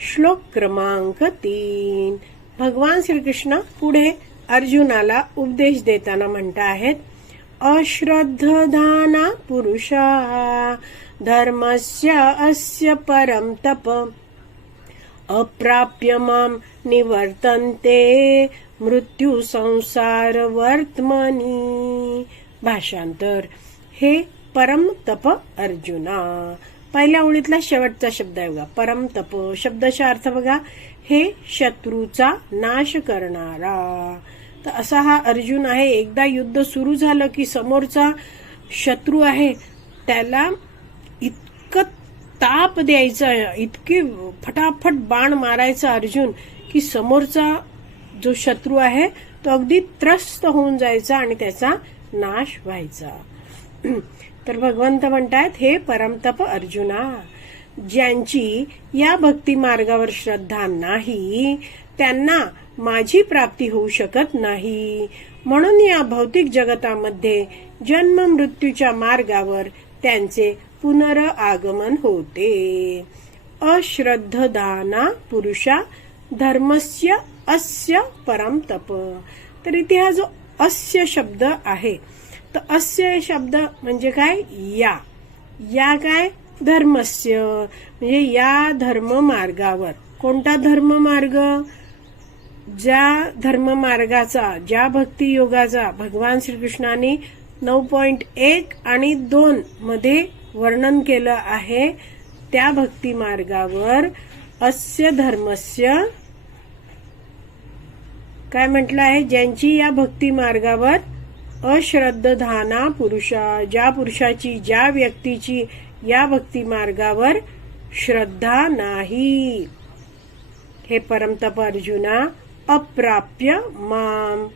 श्लोक क्रमांक तीन. भगवान श्रीकृष्ण पुढे अर्जुनाला उपदेश देताना म्हणता आहेत अश्रद्धधाना पुरुषा धर्मस्य अस्य परम तप अप्राप्य माम निवर्तन्ते मृत्यू संसार वर्तमनी. भाषांतर. हे परम तप अर्जुना. पहिल्या ओळीतला शेवटचा शब्द आहे बघा परम तप. शब्दशा अर्थ बघा हे शत्रूचा नाश करणारा. तर असा हा अर्जुन आहे एकदा युद्ध सुरू झालं की समोरचा शत्रू आहे त्याला इतकं ताप द्यायचा इतके फटाफट बाण मारायचा अर्जुन की समोरचा जो शत्रू आहे तो अगदी त्रस्त होऊन जायचा आणि त्याचा नाश व्हायचा. तर भगवंत म्हणतायत हे परमतप अर्जुना ज्यांची या भक्ती मार्गावर श्रद्धा नाही त्यांना माझी प्राप्ती होऊ शकत नाही. म्हणून या भौतिक जगतामध्ये जन्म मृत्यूच्या मार्गावर त्यांचे पुनरआगमन होते. अश्रद्धदाना पुरुषा धर्मस्य अस्य परम तप तर इथे हा जो अस्य शब्द आहे तर अस्य शब्द म्हणजे काय? या. या काय? धर्मस्य. म्हणजे या धर्म मार्गावर कोणता धर्म मार्ग ज्या धर्म मार्गाचा ज्या भक्ती योगाचा भगवान श्रीकृष्णाने नऊ पॉइंट एक आणि दोन मध्ये वर्णन केलं आहे त्या भक्ती मार्गावर अस्य धर्मस्य काय म्हटलं आहे? ज्यांची या भक्ती मार्गावर अश्रद्धधाना पुरुषा ज्या पुरुषाची ज्या व्यक्तीची या भक्ती मार्गावर श्रद्धा नाही. हे परमतप अर्जुना अप्राप्य माम.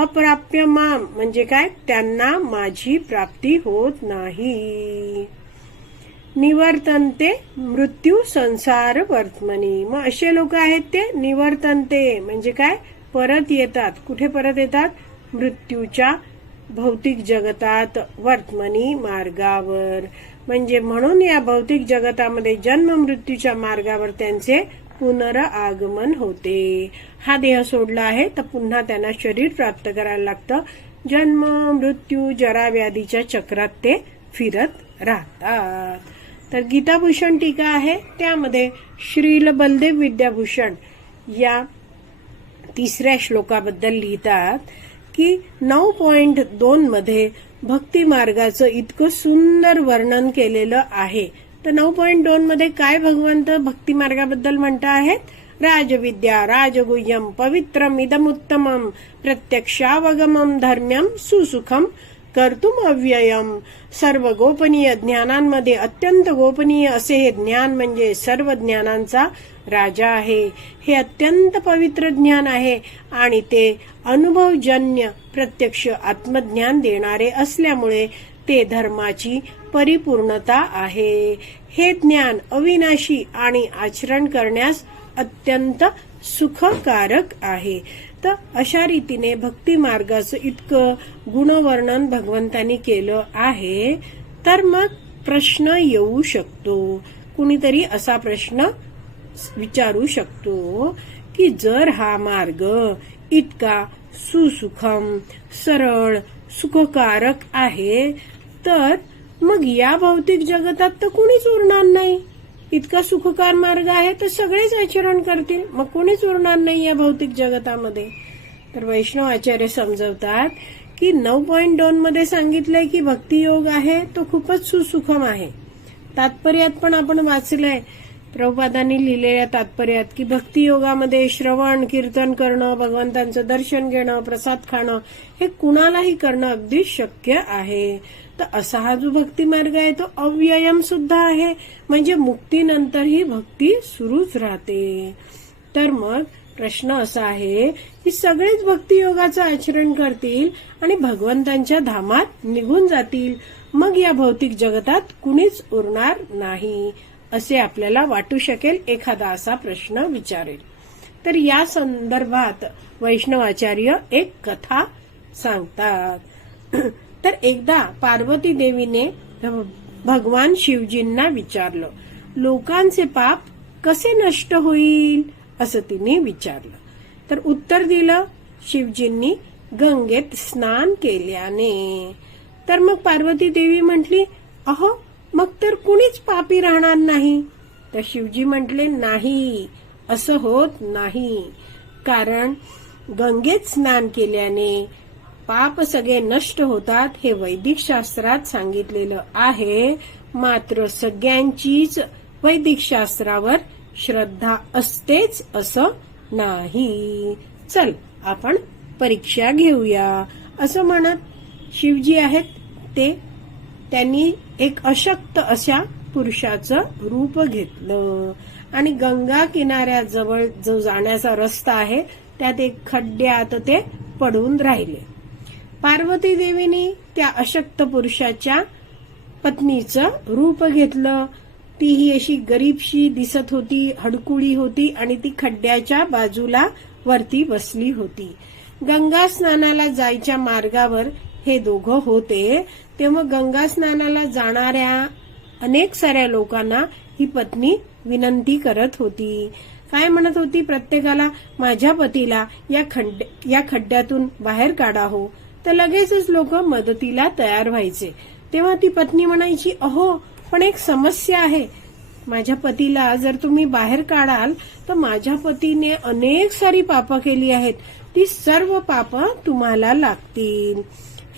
अप्राप्य माम म्हणजे काय? त्यांना माझी प्राप्ती होत नाही. निवर्तनते मृत्यू संसार वर्तमनी. मग असे लोक आहेत ते निवर्तनते म्हणजे काय? परत येतात. कुठे परत येतात? मृत्यूच्या भौतिक जगतात वर्तमनी मार्गावर. म्हणजे म्हणून या भौतिक जगतामध्ये जन्म मृत्यूच्या मार्गावर त्यांचे पुनरागमन होते. हा देह सोडला आहे तर पुन्हा त्यांना शरीर प्राप्त करायला लागतं. जन्म मृत्यू जरा व्याधीच्या चक्रात ते फिरत राहतात. तर गीताभूषण टीका आहे त्यामध्ये श्रील बलदेव विद्याभूषण या तिसऱ्या श्लोकाबद्दल लिहितात. की नऊ पॉइंट दोन मध्ये भक्ती मार्गाचं इतकं सुंदर वर्णन केलेलं आहे. तर नऊ पॉइंट दोन मध्ये काय भगवंत भक्ती मार्गाबद्दल म्हणत आहेत? राजविद्या राजगुह्यम पवित्रम इदमुत्तमम प्रत्यक्षावगमम धर्म्यम सुसुखम कर्तुम अव्ययम. सर्व गोपनीय ज्ञानांमध्ये अत्यंत गोपनीय असे हे ज्ञान म्हणजे सर्व ज्ञानांचा राजा आहे. हे अत्यंत पवित्र ज्ञान आहे आणि ते अनुभवजन्य प्रत्यक्ष आत्मज्ञान देणारे असल्यामुळे ते धर्माची परिपूर्णता आहे. हे ज्ञान अविनाशी आणि आचरण करण्यास अत्यंत सुखकारक आहे. तर अशा रीतीने भक्ती मार्गाचं इतकं गुणवर्णन भगवंतानी केलं आहे तर मग प्रश्न येऊ शकतो. कुणीतरी असा प्रश्न विचारू शकतो की जर हा मार्ग इतका सुसुखम सरळ सुखकारक आहे तर मग या भौतिक जगतात तर कुणीच उरणार नाही. इतका सुखकार मार्ग आहे तर सगळेच आचरण करतील. मग कोणीच उरणार नाही या भौतिक जगतामध्ये. तर वैष्णव आचार्य समजवतात की नऊ पॉईंट दोन मध्ये सांगितलंय की भक्तियोग आहे तो खूपच सुसुखम आहे. तात्पर्यात पण आपण वाचलंय प्रभुपादांनी लिहिलेल्या तात्पर्यात की भक्ती योगामध्ये श्रवण कीर्तन करणं भगवंतांचं दर्शन घेणं प्रसाद खाणं हे कुणालाही करणं अगदी शक्य आहे. तर असा हा जो भक्ती मार्ग आहे तो अव्ययम सुद्धा आहे. म्हणजे मुक्तीनंतर ही भक्ती सुरूच राहते. तर मग प्रश्न असा आहे की सगळेच भक्तियोगाचं आचरण करतील आणि भगवंतांच्या धामात निघून जातील. मग या भौतिक जगतात कुणीच उरणार नाही. असे आपल्याला वाटू शकेल एखादा असा प्रश्न विचारेल. तर या संदर्भात वैष्णवाचार्य एक कथा सांगतात. तर एकदा पार्वती देवीने भगवान शिवजींना विचारलं लोकांचे पाप कसे नष्ट होईल? असं तिने विचारलं. तर उत्तर दिलं शिवजींनी गंगेत स्नान केल्याने. तर मग पार्वती देवी म्हटली अहो मग तर कुणीच पापी राहणार नाही. तर शिवजी म्हटले नाही असं होत नाही. कारण गंगेत स्नान केल्याने पाप सगळे नष्ट होतात हे वैदिक शास्त्रात सांगितलेलं आहे. मात्र सगळ्यांचीच वैदिक शास्त्रावर श्रद्धा असतेच असं नाही. चल आपण परीक्षा घेऊया. असं म्हणत शिवजी आहेत ते त्यांनी एक अशक्त अशा पुरुषाचं रूप घेतलं. आणि गंगा किनाऱ्याजवळ जो जाण्याचा रस्ता आहे त्यात एक खड्ड्यात ते पडून राहिले. पार्वती देवीने त्या अशक्त पुरुषाच्या पत्नीचं रूप घेतलं. ती ही अशी गरीबशी दिसत होती हडकुळी होती आणि ती खड्ड्याच्या बाजूला वरती बसली होती. गंगा स्नानाला जायच्या मार्गावर हे दोघं होते. तेव्हा गंगा स्नानाला जाणाऱ्या अनेक साऱ्या लोकांना ही पत्नी विनंती करत होती. काय म्हणत होती? प्रत्येकाला माझ्या पतीला या खड्ड या खड्ड्यातून बाहेर काढा हो. तर लगेचच लोक मदतीला तयार व्हायचे. तेव्हा ती पत्नी म्हणायची अहो पण एक समस्या आहे. माझ्या पतीला जर तुम्ही बाहेर काढाल तर माझ्या पतीने अनेक सारी पापं केली आहेत. ती सर्व पापं तुम्हाला लागतील.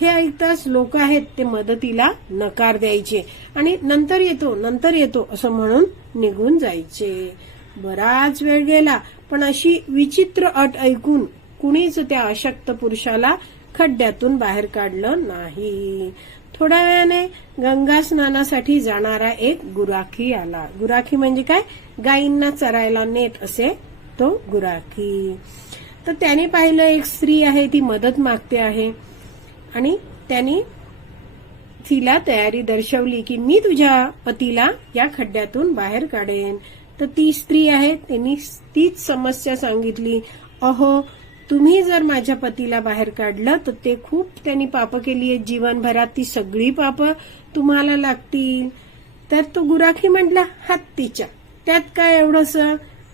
हे ऐकताच लोक आहेत ते मदतीला नकार द्यायचे. आणि नंतर येतो नंतर येतो असं म्हणून निघून जायचे. बराच वेळ गेला पण अशी विचित्र अट ऐकून कुणीच त्या अशक्त पुरुषाला खड्ड्यातून बाहेर काढलं नाही. थोड्या वेळाने गंगा स्नानासाठी जाणारा एक गुराखी आला. गुराखी म्हणजे काय? गायींना चरायला नेत असे तो गुराखी. तर त्याने पाहिलं एक स्त्री आहे ती मदत मागते आहे. आणि त्यांनी तिला तयारी दर्शवली की मी तुझ्या पतीला या खड्ड्यातून बाहेर काढेन. तर ती स्त्री आहे त्यांनी तीच समस्या सांगितली. अहो तुम्ही जर माझ्या पतीला बाहेर काढलं तर ते खूप त्यांनी पाप केली आहेत. जीवनभरात ती सगळी पाप तुम्हाला लागतील. तर तो गुराखी म्हटला हत्तीच्या त्यात काय एवढंस?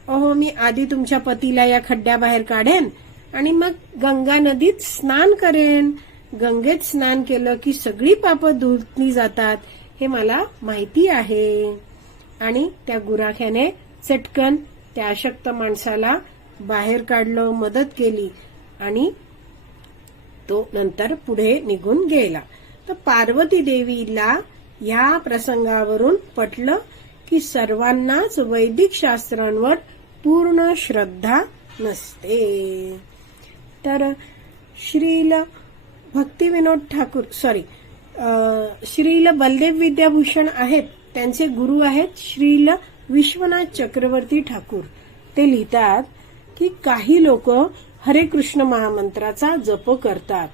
अहो मी आधी तुमच्या पतीला या खड्ड्याबाहेर काढेन आणि मग गंगा नदीत स्नान करेन. गंगेत स्नान केलं की सगळी पापं धुतली जातात हे मला माहिती आहे. आणि त्या गुराख्याने चटकन त्या अशक्त माणसाला बाहेर काढलं मदत केली आणि तो नंतर पुढे निघून गेला. तर पार्वती देवीला या प्रसंगावरून पटलं की सर्वांनाच वैदिक शास्त्रांवर पूर्ण श्रद्धा नसते. तर श्रील भक्तिविनोद ठाकूर सॉरी श्रील बलदेव विद्याभूषण आहेत त्यांचे गुरु आहेत श्रील विश्वनाथ चक्रवर्ती ठाकूर. ते लिहितात की काही लोक हरे कृष्ण महामंत्राचा जप करतात.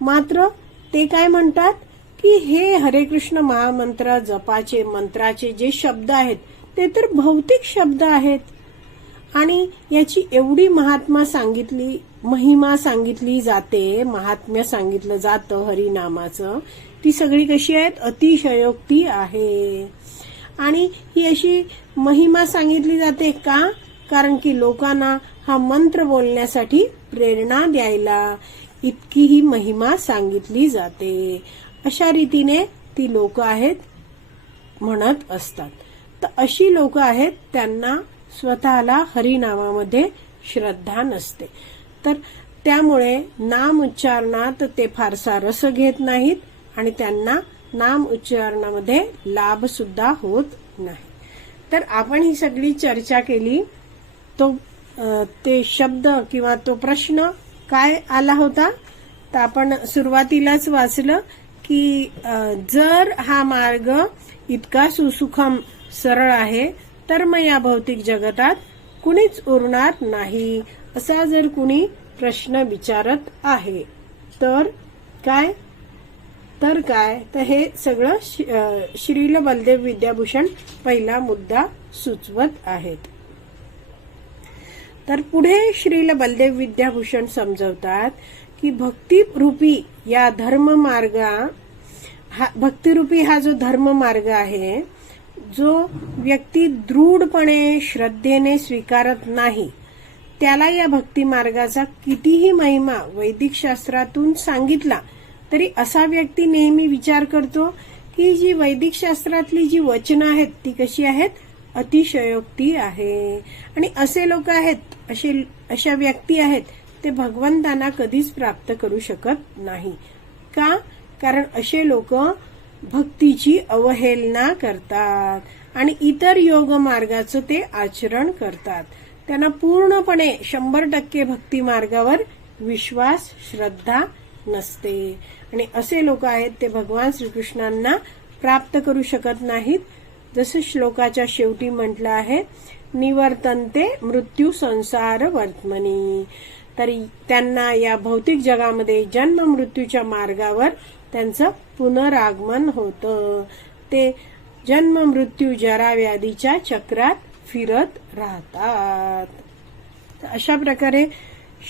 मात्र ते काय म्हणतात? की हे हरे कृष्ण महामंत्र जपाचे मंत्राचे जे शब्द आहेत ते तर भौतिक शब्द आहेत. आणि याची एवढी महात्मा सांगितली महिमा सांगितली जाते महात्म्य सांगितलं जातं हरिनामाचं ती सगळी कशी आहेत? अतिशयोक्ती आहे. आणि ही अशी महिमा सांगितली जाते का? कारण की लोकांना हा मंत्र बोलण्यासाठी प्रेरणा द्यायला इतकी ही महिमा सांगितली जाते. अशा रीतीने ती लोक आहेत म्हणत असतात. तर अशी लोक आहेत त्यांना स्वतःला हरिनामामध्ये श्रद्धा नसते. तर त्यामुळे नाम उच्चारणात ते फारसा रस घेत नाहीत आणि त्यांना नाम उच्चारणामध्ये लाभ सुद्धा होत नाही. तर आपण ही सगळी चर्चा केली. तो ते शब्द किंवा तो प्रश्न काय आला होता? तर आपण सुरुवातीलाच वाचलं की जर हा मार्ग इतका सुसुखम सरळ आहे तर मग या भौतिक जगतात कुणीच उरणार नाही असा जर कुणी प्रश्न विचारत आहे तर काय? तर काय? तर हे सगळं श्रील बलदेव विद्याभूषण पहिला मुद्दा सुचवत आहेत. तर पुढे श्रील बलदेव विद्याभूषण समजवतात की भक्तिरूपी या धर्म मार्गा हा भक्तिरूपी हा जो धर्म मार्ग आहे जो व्यक्ती दृढपणे श्रद्धेने स्वीकारत नाही त्याला या भक्ती मार्गाचा कितीही महिमा वैदिक शास्त्रातून सांगितला तरी असा व्यक्ती नेहमी विचार करतो की जी वैदिक शास्त्रातली जी वचनं आहेत ती कशी आहेत? अतिशयोक्ती आहे. आणि असे लोक आहेत असे अशा व्यक्ती आहेत ते भगवंतांना कधीच प्राप्त करू शकत नाही. का? कारण असे लोक भक्तीची अवहेलना करतात आणि इतर योग मार्गाचं ते आचरण करतात. त्यांना पूर्णपणे शंभर टक्के भक्ती मार्गावर विश्वास श्रद्धा नसते. आणि असे लोक आहेत ते भगवान श्रीकृष्णांना प्राप्त करू शकत नाहीत. जसं श्लोकाच्या शेवटी म्हटलं आहे निवर्तनते मृत्यू संसार वर्तमनी. तरी त्यांना या भौतिक जगामध्ये जन्म मृत्यूच्या मार्गावर त्यांचं पुनरागमन होतं. ते जन्म मृत्यू जरा व्याधीच्या चक्रात फिरत राहतात. अशा प्रकारे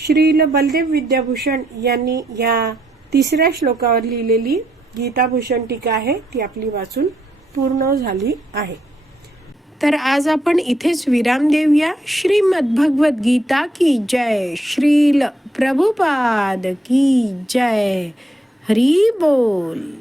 श्रील बलदेव विद्याभूषण यांनी या तिसऱ्या श्लोकावर लिहिलेली गीताभूषण टीका आहे ती आपली वाचून पूर्ण झाली आहे. तर आज आपण इथेच विराम देऊया. श्रीमद भगवत गीता की जय. श्रील प्रभुपाद की जय. हरी बोल.